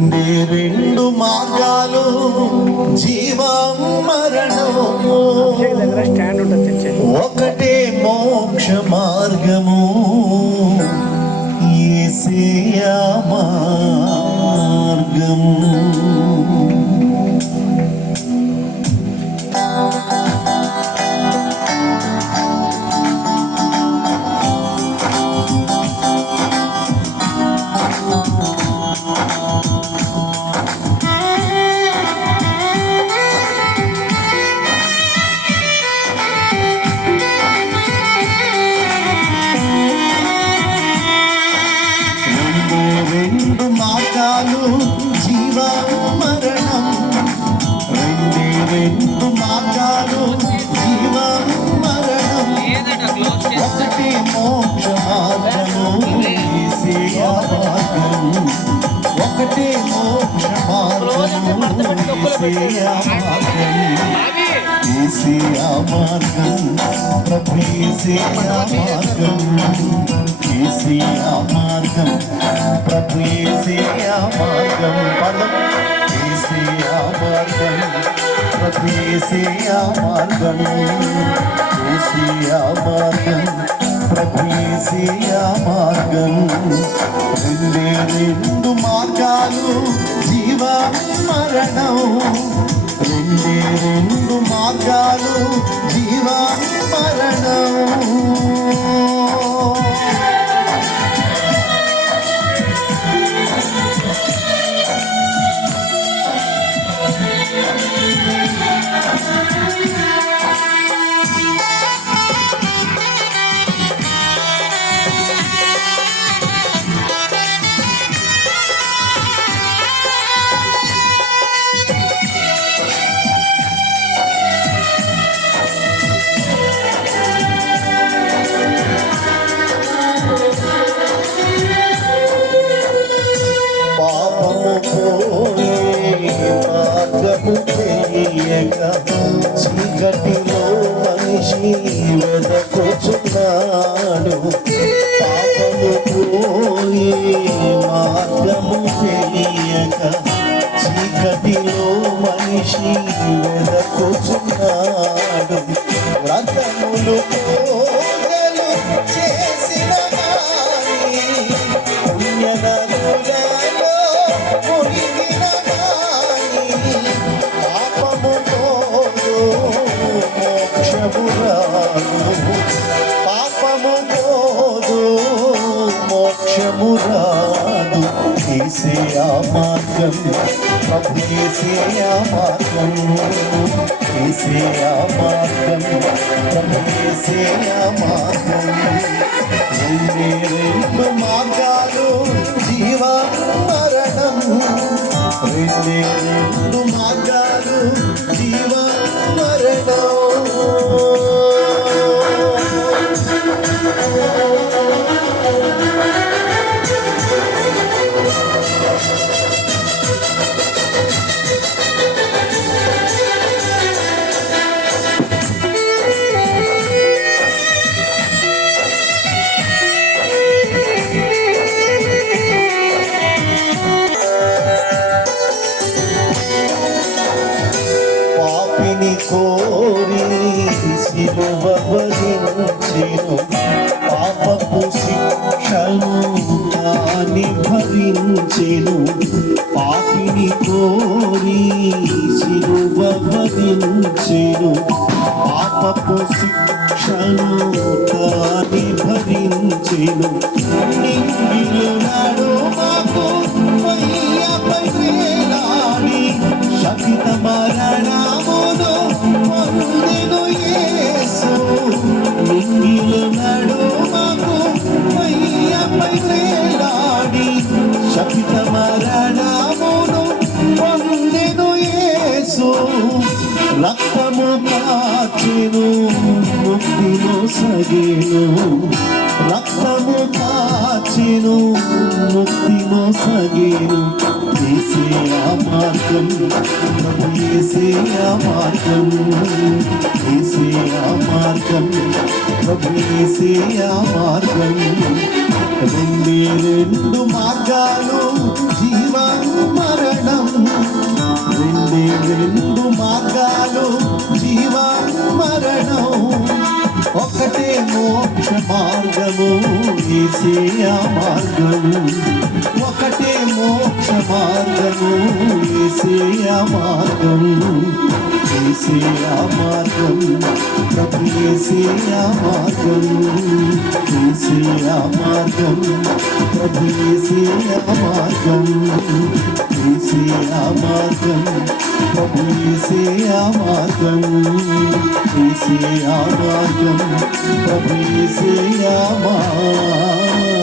రెండు మార్గాలు జీవం మరణము, ఒకటే మోక్ష మార్గము యేసయ్య మార్గము. రెండు మార్గాలు జీవం మరణం, రెండు మార్గాలు జీవం మరణం, ఒకటి మోక్ష మార్గము యేసయ్య మార్గం, ఒకటి మోక్ష మార్గము యేసయ్య మార్గం. యేసయ్య మార్గం ప్రభు యేసయ్య మార్గం, యేసయ్య మార్గం ప్రభు యేసయ్య మార్గం. పదం యేసయ్య మార్గం ప్రభు యేసయ్య మార్గం, యేసయ్య మార్గం ప్రభు యేసయ్య మార్గం. రెండు మార్గాలు జీవ మరణం, రెండు మార్గాలు జీవ మరణం. చీకటిలో మనిషి వెదకుచున్నాడు, పాపము పోయి మార్గము తెలియక చీకటిలో మనిషి వెదకుచున్నాడు. వ్రతములు పూజలు చేసిన వారి పుణ్యనదులలో మునిగిన వారి పాపము పోదు మోక్షము రాదు, పాపము పోదు మోక్షము రాదు. యేసయ్య మార్గం ప్రభు యేసయ్య మార్గం, యేసయ్య మార్గం ప్రభు యేసయ్య మార్గం. రెండు మార్గాలు జీవ మరణం, రెండు మార్గాలు జీవ మరణం. కోరి సిలువ భరించెను, పాపపు శిక్షను తాని భరించెను. పాపిని కోరి సిలువ భరించెను, పాపపు శిక్షను తాని భరించెను. నింగిలు నడుమకు మయ్యపై వేలాడి శకిత మరణమును పొందెను యేసు. నింగిలు నడుమకు మయ్యపై వేలాడి శకిత మరణమును పొందెను యేసు. రక్తము కాచెను ముక్తిను సగెను, రక్తము కాచెను ముక్తిను సగెను. ఏసయ్యా మార్గం ప్రభు ఏసయ్యా మార్గం ఏసయ్యా మార్గం ప్రభు ఏసయ్యా మార్గం రెండు మార్గాలు జీవం మరణం రెండు మార్గాలు జీవం మరణం ఒకటే మోక్ష మార్గము ఏసయ్యా మార్గం ఒకటే మోక్ష మార్గము ఏసయ్యా మార్గం ఏసయ్యా మార్గం ప్రభు ఏసయ్యా మార్గం ఏసయ్యా మార్గం ప్రభు ఏసయ్యా మార్గం ఏసయ్యా మార్గం ప్రభు ఏసయ్యా మార్గం ఏసయ్యా మార్గం ప్రభు ఏసయ్యా మార్గం